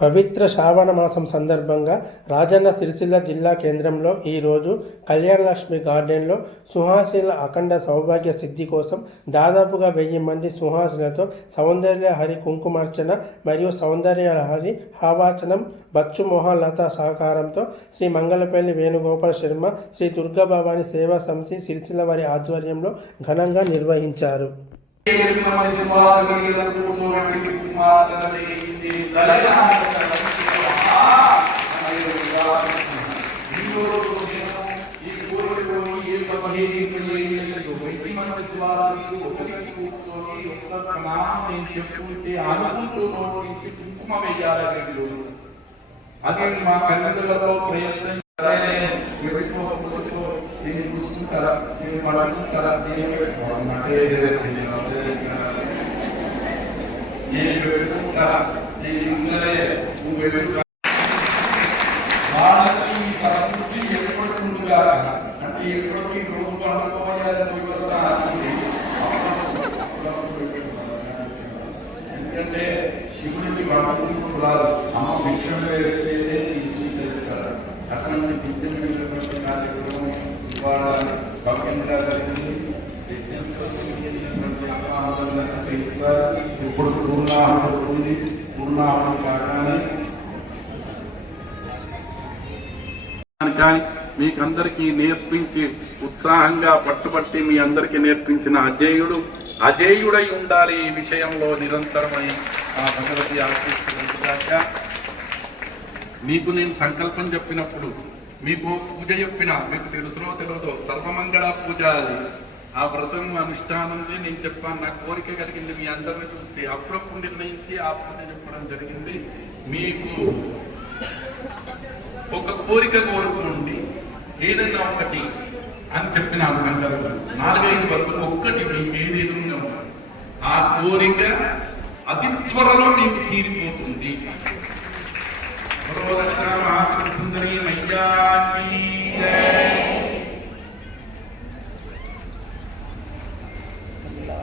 పవిత్ర శ్రావణ మాసం సందర్భంగా రాజన్న సిరిసిల్ల జిల్లా కేంద్రంలో ఈరోజు కళ్యాణలక్ష్మి గార్డెన్లో సుహాసిల అఖండ సౌభాగ్య సిద్ధి కోసం దాదాపుగా వెయ్యి మంది సుహాసులతో సౌందర్య హరి కుంకుమార్చన మరియు సౌందర్య హరి హావాచనం బచ్చు మోహన్ లత సహకారంతో శ్రీ మంగళపల్లి వేణుగోపాల శర్మ శ్రీ దుర్గాభవాని సేవా సమితి సిరిసిల్ల వారి ఆధ్వర్యంలో ఘనంగా నిర్వహించారు. చెప్పుకుంటే అనుకుంటూ నోటించి కుంకుమ వేయాలని అదే మా కన్నులలో ప్రయత్నం ఎవరికో అంటే ఎందుకంటే శివుడికి వండుకుంటూ రాదు అమ్మ భిక్షం వేస్తేనే ఇచ్చి చేస్తారు అక్కడ నుండి కార్యక్రమం ఇవాళ భక్తిగా జరిగింది ఇప్పుడు పూర్ణ ఉంది పూర్ణాహుడు కాగానే కానీ మీకందరికీ నేర్పించి ఉత్సాహంగా పట్టుబట్టి మీ అందరికీ నేర్పించిన అజేయుడు అజేయుడై ఉండాలి ఈ విషయంలో నిరంతరమై ఆ భగవతి ఆశిస్తుందాక మీకు నేను సంకల్పం చెప్పినప్పుడు మీకు పూజ చెప్పిన మీకు తెలుసులో తెలియదో సర్వమంగళ పూజ అది ఆ వ్రతం అనుష్ఠానంలో నేను చెప్పాను. నా కోరిక కలిగింది మీ అందరిని చూస్తే అప్పుడప్పుడు నిర్ణయించి ఆ పూజ చెప్పడం జరిగింది. మీకు ఒక కోరిక కోరుకోండి ఏదైనా ఒకటి అని చెప్పిన సందర్భం నాలుగైదు భక్తులు ఒక్కటి మీకు ఏది ఎదురుగా ఉంది ఆ కోరిక అతి త్వరలో మీకు తీరిపోతుంది. సుందరి మయ్యాకి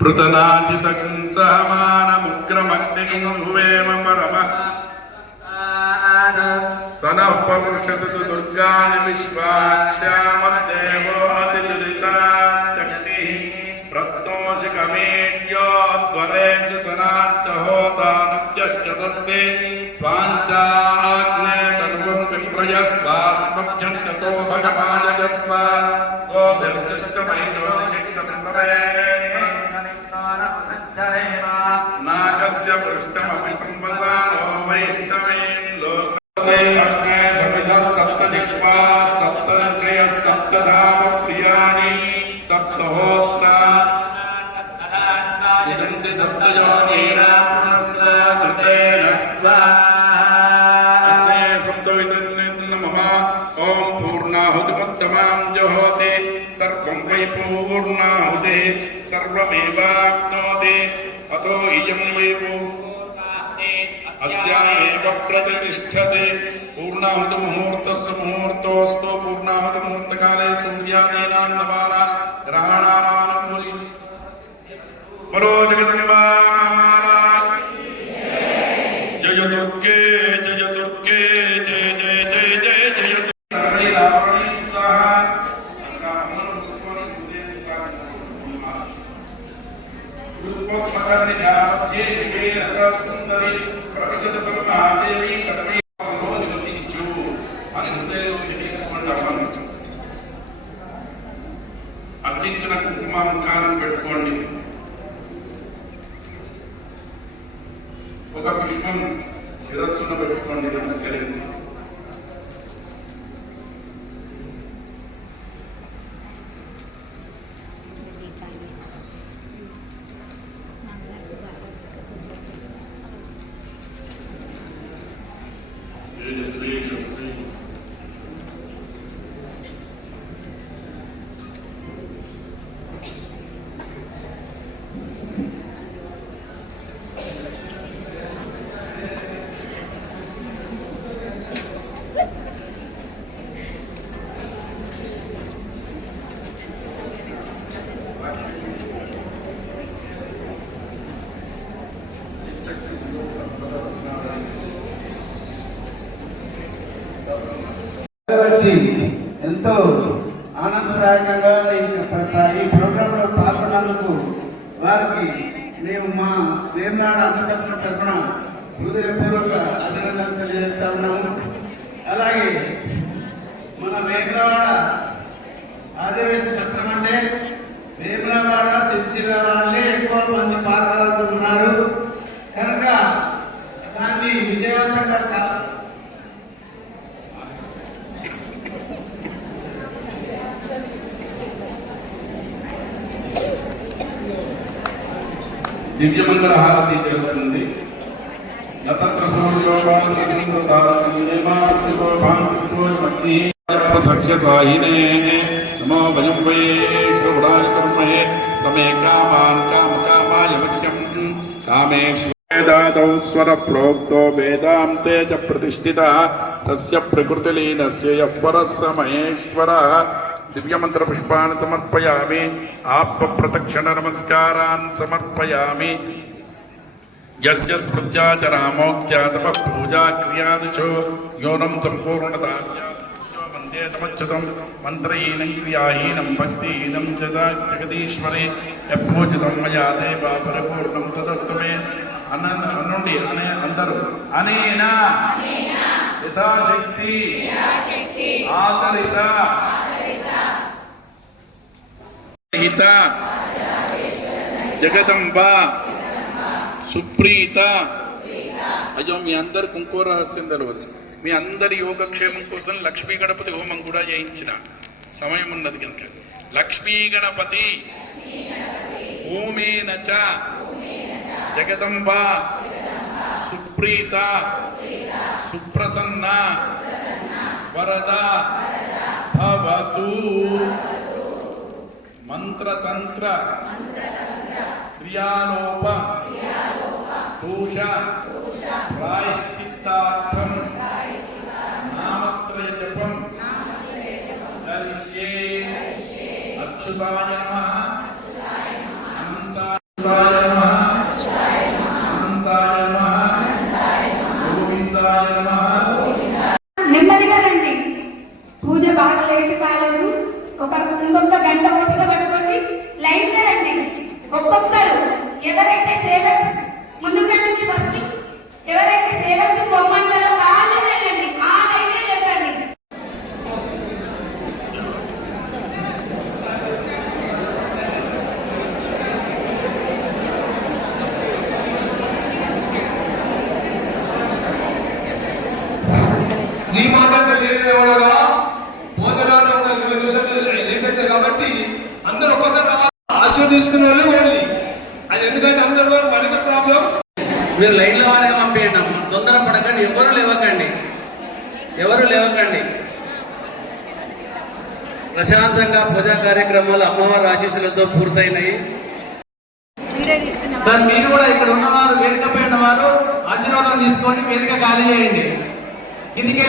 పృతనాజితం సహమానముగ్రమగ్నిగుంహువేమ పరమ. సనః పరుషతు దుర్గాని విశ్వాక్షామద్దేవో అతిదురితాశక్తి ప్రత్నోషి కమేడ్యోద్వరే చ సనాచ్చ హోతానుభ్యశ్చ తత్సే స్వాంచాగ్నే తనువం విప్రయ స్వాస్మభ్యం చ సోభగమాయజ స్వా గోభిర్చష్టమైతో నిషిక్తం తమే निषिक्तं नागस्य पृष्ठमपि संवसानो वैष्णवेन् लोकते अग्ने समिधः सप्तजिह्वा सप्तर्षयः सप्तधाम प्रियाणि सप्तहोत्रा इदन्ति सप्तयोनीना पुनश्च कृतेन स्वाहा अग्ने सप्तविदन्ति नमः ॐ पूर्णाहुतिमुत्तमां जुहोति सर्वं वै पूर्णाहुतिः सर्वमेवाप्नोति अतो इयं वै पूर्णाहुतिः अस्यामेव प्रतिष्ठते पूर्णाहुति मुहूर्तस्य मुहूर्तोऽस्तु पूर्णाहुति मुहूर्तकाले सूर्यादीनां नवानां ग्रहाणामानुकूल्य बलो जगदम्बा महाराज। जय दुर्गे जय दुर्गे అర్చించిన కుంకుమ ముఖాన్ని పెట్టుకోండి. వచ్చి ఎంతో ఆనందదాయకంగా ఈ ప్రోగ్రాంలో పాల్గొన్నందుకు వారికి మేము మా వేమనాడు అన్నసత్వ తరఫున హృదయపూర్వక అభినందనలు తెలియజేస్తా ఉన్నాము. అలాగే మన వేమనాడ దివ్యమంగళ హారతి జరుగుతుంది. నతత్ర సఖ్య నమో వయం వే శ్రవణాయ కర్మహే సమే కామాన్ కామ కామాయ ముఖ్యం స్వర ప్రోక్తో వేదాంతే చ ప్రతిష్ఠిత తస్య ప్రకృతిలీనస్య యః పరः మహేశ్వరः దివ్యమంత్ర పుష్పాన్ని సమర్పయామి ఆత్మ ప్రదక్షిణ నమస్కారాన్ సమర్పయామి యస్య స్మృత్యాచరామోక్త్యాతప పూజా క్రియాదిషు యోనం సంపూర్ణతా వందే తమచ్యుతం మంత్రహీనం క్రియాహీనం భక్తిహీనం జదా జగదీశ్వరే యపూజితం మయా దేవ పరిపూర్ణం తదస్తు మే అన్న అన్నుండి అనే అందరూ అనేనా యథాశక్తి ఆచరిత హిత జగదంబ సుప్రీత. అయ్యో మీ అందరు కుంకో రహస్యం తెలియదు మీ అందరి యోగక్షేమం కోసం లక్ష్మీ గణపతి హోమం కూడా చేయించిన సమయం ఉన్నది కనుక. లక్ష్మీ గణపతి హోమే నచ జగదంబ సుప్రీత సుప్రసన్న వరద భవతు. మంత్రతంత్ర క్రియాలోప దోష ప్రాయశ్చిత్తార్థం. నామత్రయ జపం. కరిష్యే అచ్యుతాయ నమః. ఒక్కొక్కరు ఎవరైతే తొందర పడకండి ఎవరు లేవకండి. ఎవరు లేవకండి. ప్రశాంతంగా పూజా కార్యక్రమాలు అమ్మవారి ఆశీస్సులతో పూర్తయినాయి. సార్ మీరు కూడా ఇక్కడ ఉన్నవారు వేదిక పైన వారు ఆశీర్వాదం తీసుకొని వేదిక ఖాళీ చేయండి. కిందికి